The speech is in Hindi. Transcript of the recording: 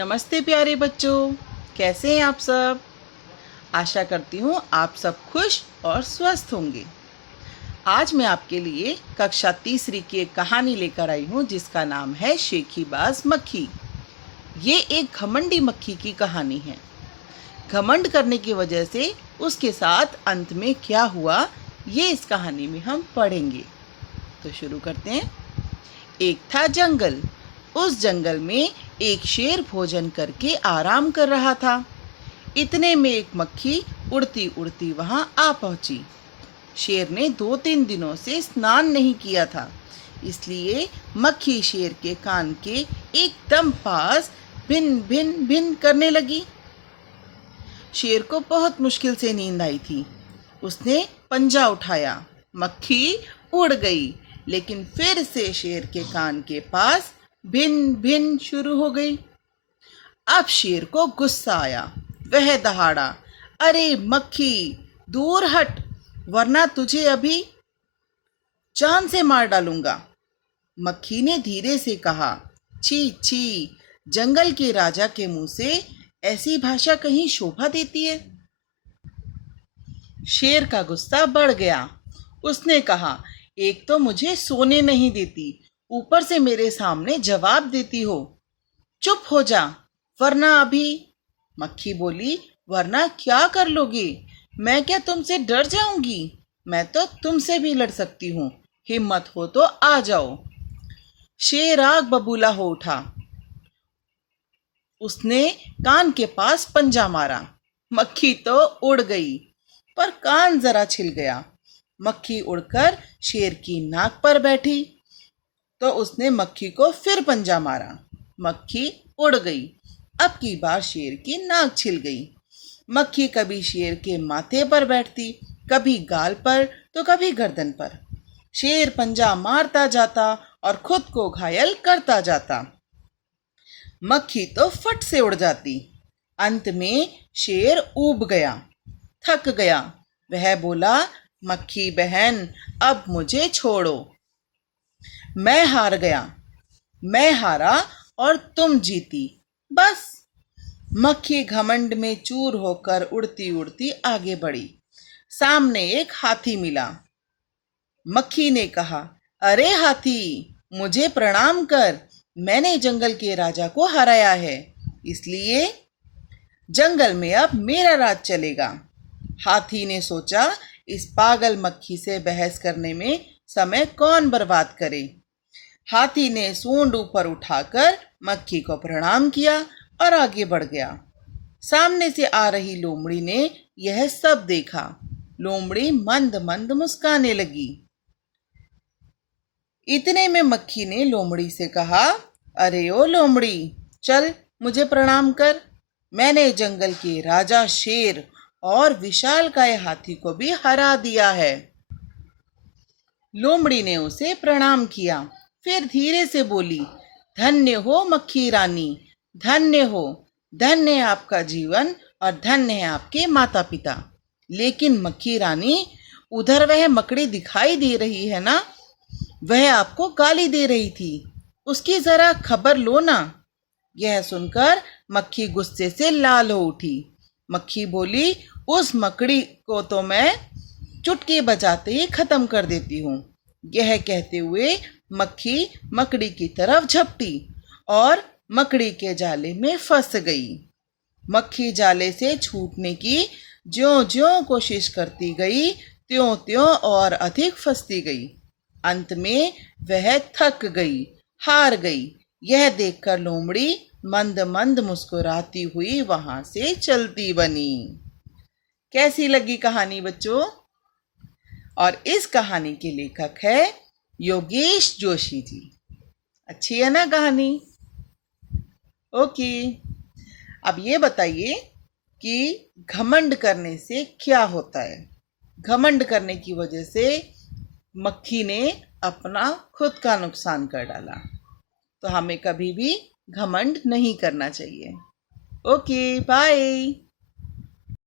नमस्ते प्यारे बच्चों, कैसे हैं आप सब। आशा करती हूँ आप सब खुश और स्वस्थ होंगे। आज मैं आपके लिए कक्षा तीसरी की एक कहानी लेकर आई हूँ जिसका नाम है शेखीबाज मक्खी। ये एक घमंडी मक्खी की कहानी है। घमंड करने की वजह से उसके साथ अंत में क्या हुआ ये इस कहानी में हम पढ़ेंगे। तो शुरू करते हैं। एक था जंगल। उस जंगल में एक शेर भोजन करके आराम कर रहा था। इतने में एक मक्खी उड़ती उड़ती वहां आ पहुंची। शेर ने 2-3 दिनों से स्नान नहीं किया था, इसलिए मक्खी शेर के कान के एकदम पास भिन भिन भिन करने लगी। शेर को बहुत मुश्किल से नींद आई थी। उसने पंजा उठाया, मक्खी उड़ गई, लेकिन फिर से शेर के कान के पास भिन भिन शुरू हो गई। अब शेर को गुस्सा आया। वह दहाड़ा, अरे मक्खी, दूर हट, वरना तुझे अभी जान से मार डालूंगा। मक्खी ने धीरे से कहा, छी छी, जंगल के राजा के मुंह से ऐसी भाषा कहीं शोभा देती है। शेर का गुस्सा बढ़ गया। उसने कहा, एक तो मुझे सोने नहीं देती, ऊपर से मेरे सामने जवाब देती हो। चुप हो जा, वरना अभी। मक्खी बोली, वरना क्या कर लोगे? मैं क्या तुमसे डर जाऊंगी? मैं तो तुमसे भी लड़ सकती हूँ। हिम्मत हो तो आ जाओ। शेर आग बबूला हो उठा। उसने कान के पास पंजा मारा। मक्खी तो उड़ गई, पर कान जरा छिल गया। मक्खी उड़कर शेर की नाक पर बैठी तो उसने मक्खी को फिर पंजा मारा। मक्खी उड़ गई। अब की बार शेर की नाक छिल गई। मक्खी कभी शेर के माथे पर बैठती, कभी गाल पर तो कभी गर्दन पर। शेर पंजा मारता जाता और खुद को घायल करता जाता। मक्खी तो फट से उड़ जाती। अंत में शेर ऊब गया, थक गया। वह बोला, मक्खी बहन, अब मुझे छोड़ो। मैं हार गया। मैं हारा और तुम जीती। बस। मक्खी घमंड में चूर होकर उड़ती उड़ती आगे बढ़ी। सामने एक हाथी मिला। मक्खी ने कहा, अरे हाथी, मुझे प्रणाम कर। मैंने जंगल के राजा को हराया है, इसलिए जंगल में अब मेरा राज चलेगा। हाथी ने सोचा, इस पागल मक्खी से बहस करने में समय कौन बर्बाद करे। हाथी ने सूंड ऊपर उठाकर मक्खी को प्रणाम किया और आगे बढ़ गया। सामने से आ रही लोमड़ी ने यह सब देखा। लोमड़ी मंद मंद मुस्काने लगी। इतने में मक्खी ने लोमड़ी से कहा, अरे ओ लोमड़ी, चल मुझे प्रणाम कर। मैंने जंगल के राजा शेर और विशालकाय हाथी को भी हरा दिया है। लोमड़ी ने उसे प्रणाम किया, फिर धीरे से बोली, धन्य हो मक्खी रानी, धन्य हो। धन्य है आपका जीवन और धन्य है आपके माता पिता। लेकिन मक्खी रानी, उधर वह मकड़ी दिखाई दे रही है ना, वह आपको गाली दे रही थी, उसकी जरा खबर लो ना। यह सुनकर मक्खी गुस्से से लाल हो उठी। मक्खी बोली, उस मकड़ी को तो मैं चुटकी बजाते ही खत्म कर देती हूँ। यह कहते हुए मक्खी मकड़ी की तरफ झपटी और मकड़ी के जाले में फंस गई। मक्खी जाले से छूटने की ज्यों-ज्यों कोशिश करती गई, त्यों-त्यों और अधिक फंसती गई। अंत में वह थक गई, हार गई। यह देखकर लोमड़ी मंद मंद मुस्कुराती हुई वहां से चलती बनी। कैसी लगी कहानी बच्चों? और इस कहानी के लेखक है योगेश जोशी जी। अच्छी है ना कहानी? ओके। अब ये बताइए कि घमंड करने से क्या होता है। घमंड करने की वजह से मक्खी ने अपना खुद का नुकसान कर डाला, तो हमें कभी भी घमंड नहीं करना चाहिए। Okay, bye.